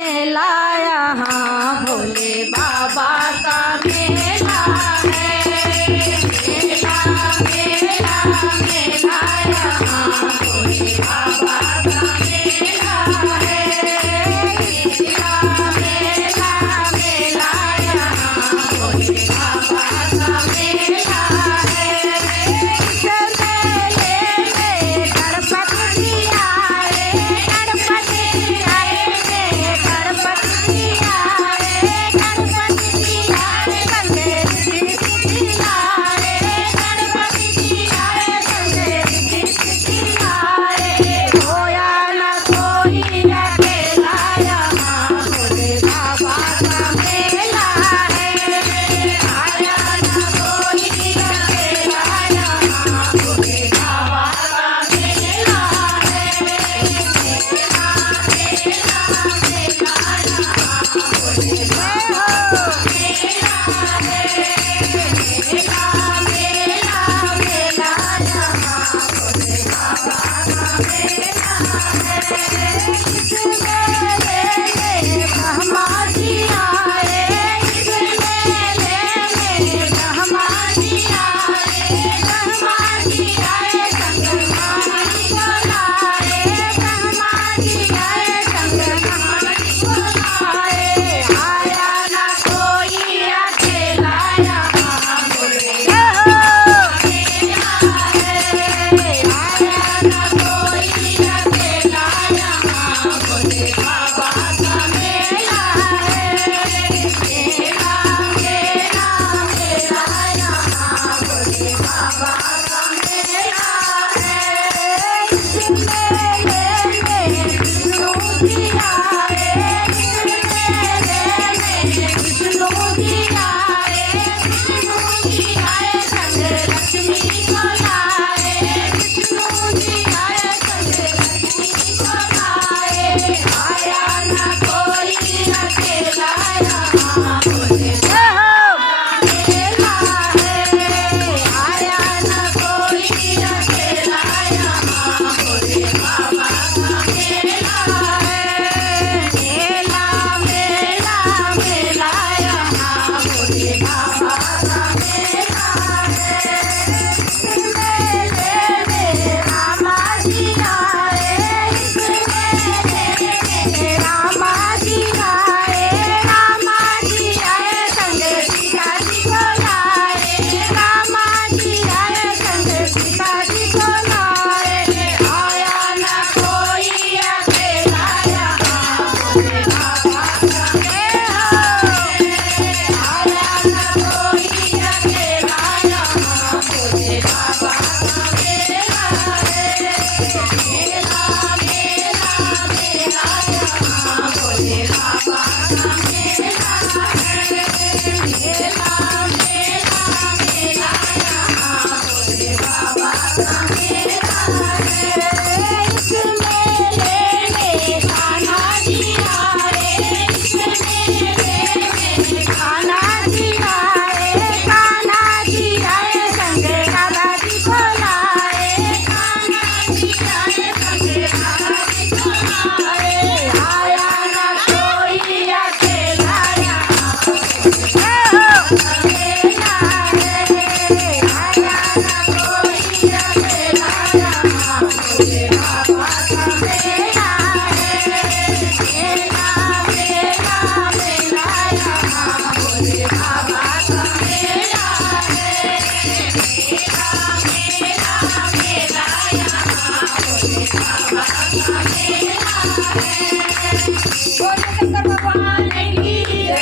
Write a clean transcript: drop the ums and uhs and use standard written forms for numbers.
मेला यहाँ भोले बाबा का मेला है। मेला मेला मेला यहाँ भोले बाबा का मेला है। मेला मेला मेला यहाँ भोले बाबा का मेला है। इस मेले में गणपति जी आए, गणपति जी आए, गणपति जी आए, गणपति जी आए, संगे रिद्धि लाए, गणपति जी आए, संगे रिद्धि लाए। होया न कोई अकेला यहाँ भोले बाबा का मेला है। आया न कोई अकेला यहाँ भोले बाबा का मेला है। मेला मेला मेला यहाँ भोले बाबा का मेला है। मेला मेला मेला यहाँ भोले बाबा का मेला है। इस मेले में ब्रह्मा जी आए, इस मेले में ब्रह्मा जी आए, ब्रह्मा जी आए, शंकर महाराज को लाए, ब्रह्मा जी आए, शंकर महाराज को लाए। आया न कोई अकेला यहाँ भोले बाबा का मेला है। आया न कोई अकेला यहाँ भोले बाबा का मेला है। मेला मेला मेला यहाँ भोले बाबा का मेला है। इस मेले में विष्णु जी आए, इस मेले में विष्णु जी आए, विष्णु जी आए, संगे लक्ष्मी को लाए, विष्णु जी आए, संगे लक्ष्मी को लाए। आया न कोई अकेला यहाँ भोले बाबा का मेला है। आया न कोई अकेला यहाँ भोले बाबा का मेला है। मेला मेला मेला यहाँ भोले बाबा का मेला है। इस मेले में रामा जी आए, इस मेले में रामा जी आए, रामा जी आए, संगे सीता जी को लाए, रामा जी आए, संगे सीता जी को लाए। आया न कोई अकेला यहाँ भोले बाबा का मेला है। आया न कोई अकेला यहाँ भोले बाबा का मेला है। मेला मेला मेला यहाँ भोले बाबा का मेला है। मेला मेला मेला यहाँ भोले बाबा का मेला है। इस मेले में कान्हा जी आए, इस मेले में कान्हा जी आए, कान्हा जी आए, संगे राधा जी को लाए, कान्हा जी आए, संगे राधा जी को लाए। आया न कोई अकेला यहाँ भोले बाबा का मेला है। आया न कोई अकेला यहाँ भोले बाबा का मेला है। मेला मेला मेला यहाँ भोले बाबा का मेला है। मेला मेला मेला यहाँ भोले बाबा का